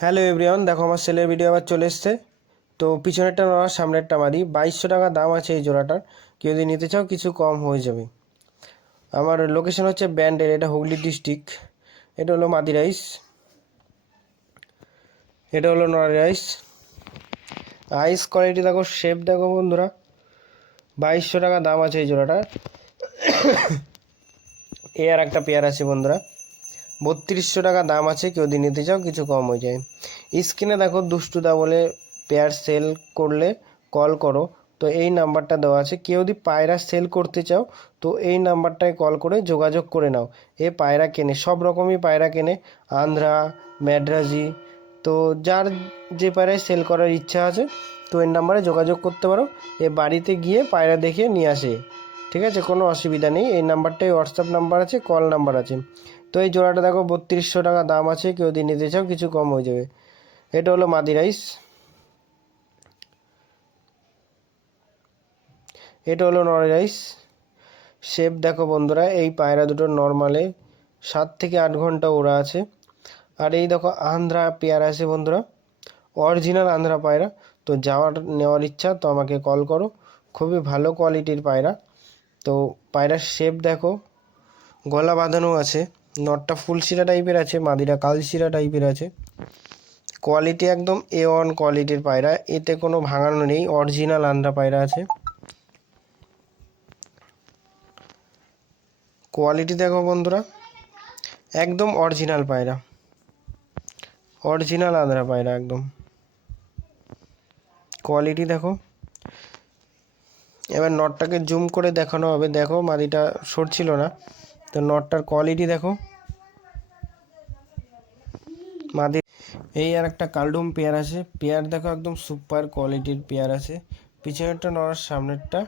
Hello everyone, দেখো আমার সেলের ভিডিও আবার চলে এসছে। তো পিছনেরটা নড়ার সামনেরটা মাদি 2200 টাকা দাম আছে এই জোড়াটার। কেউ যদি নিতে চাও কিছু কম হয়ে যাবে। আমার লোকেশন হচ্ছে ব্যান্ডেল, এটা হুগলি ডিস্ট্রিক্ট। এটা হলো মাদি রাইস, এটা হলো নড়ারি রাইস। আইস কোয়ালিটি দেখো, শেপ দেখো বন্ধুরা, 2200 টাকা দাম আছে এই জোড়াটার। এ আর একটা পেয়ার আছে বন্ধুরা, 3200 টাকা দাম আছে। কেউ যদি নিতে চাও কিছু কম হয়ে যায়। স্ক্রিনে দেখো দুষ্টুদা বলে পেয়ার সেল করলে কল করো, তো এই নাম্বারটা দেওয়া আছে। কেউ যদি পায়রা সেল করতে চাও তো এই নাম্বারটায় কল করে যোগাযোগ করে নাও। এ পায়রা কেনে, সব রকমই পায়রা কেনে, আন্ধ্রা, ম্যাড্রাজি। তো যার যে পায়রায় সেল করার ইচ্ছা আছে তো এই নাম্বারে যোগাযোগ করতে পারো। এ বাড়িতে গিয়ে পায়রা দেখে নিয়ে আসে, ঠিক আছে, কোনো অসুবিধা নেই। এই নাম্বারটাই হোয়াটসঅ্যাপ নাম্বার আছে, কল নাম্বার আছে। তো এই জোড়াটা দেখো 3200 টাকা দাম আছে। কেউ যদি নিতে চাও কিছু কম হয়ে যাবে। এটা হলো মাদি রাইস, এটা হলো নর রাইস। শেপ দেখো বন্ধুরা, এই পায়রা দুটো নর্মালে 7 থেকে 8 ঘন্টা ওরা আছে। আর এই দেখো আন্ধ্রা পেয়ার আছে বন্ধুরা, অরিজিনাল আন্ধ্রা পায়রা। তো যাওয়ার নেওয়ার ইচ্ছা তো আমাকে কল করো, খুবই ভালো কোয়ালিটির পায়রা। তো পায়রার শেপ দেখো, গলা বাঁধানো আছে, নটটা ফুলশিরা টাইপের আছে, মাদিরা কালশিরা টাইপের আছে। কোয়ালিটি একদম A1 কোয়ালিটির পায়রা, এতে কোনো ভাঙানো নেই, অরিজিনাল আন্ধ্রা পায়রা আছে। কোয়ালিটি দেখো বন্ধুরা, একদম অরিজিনাল পায়রা, অরিজিনাল আন্ধ্রা পায়রা একদম। কোয়ালিটি দেখো। এবার নটটাকে জুম করে দেখানো হবে, দেখো মাদিটা সরছিল না। তো নটটার কোয়ালিটি দেখো। মাদি এই আর একটা কালডুম পেয়ার আছে, পেয়ার দেখো একদম সুপার কোয়ালিটির পেয়ার আছে। পিছনেরটা নর আর সামনেরটা,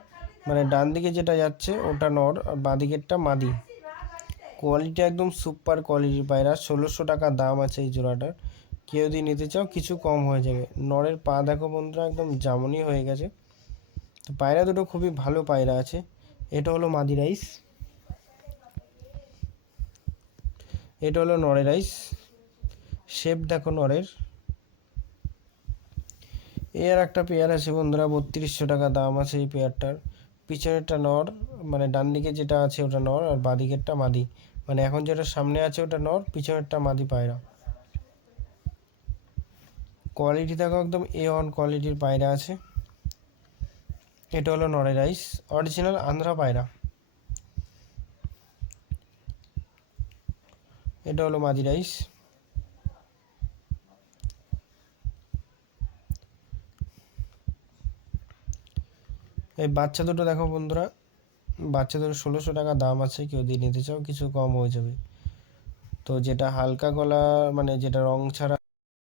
মানে ডান দিকে যেটা যাচ্ছে ওটা নর আর বাঁ দিকেরটা মাদি। কোয়ালিটি একদম সুপার কোয়ালিটির পায়রা, 1600 টাকা দাম আছে এই জোড়াটার। কেউ যদি নিতে চাও কিছু কম হয়ে যাবে। নরের পা দেখো বন্ধুরা, একদম জামনি হয়ে গেছে। তো পায়রা দুটো খুবই ভালো পায়রা আছে। এটা হলো মাদি রাইস, এটা হলো নরের রাইস। শেপ দেখো নরের। এর একটা পেয়ার আছে বন্ধুরা, 3200 টাকা দাম আছে এই পেয়ারটার। পিছনেরটা নর, মানে ডান দিকে যেটা আছে ওটা নর আর বাঁ দিকেরটা মাদি। মানে এখন যেটা সামনে আছে ওটা নর, পিছনেরটা মাদি পায়রা। কোয়ালিটি দেখো একদম A1 কোয়ালিটির পায়রা আছে। এটা হলো নরের রাইস, অরিজিনাল আন্ধ্রা পায়রা। এটা হলো মাদি রাইস। এই বাচ্চা দুটো দেখো বন্ধুরা, বাচ্চা দুটো 1600 টাকা দাম আছে। কেউ দিয়ে নিতে চাও কিছু কম হয়ে যাবে। তো যেটা হালকা গলা, মানে যেটা রং ছাড়া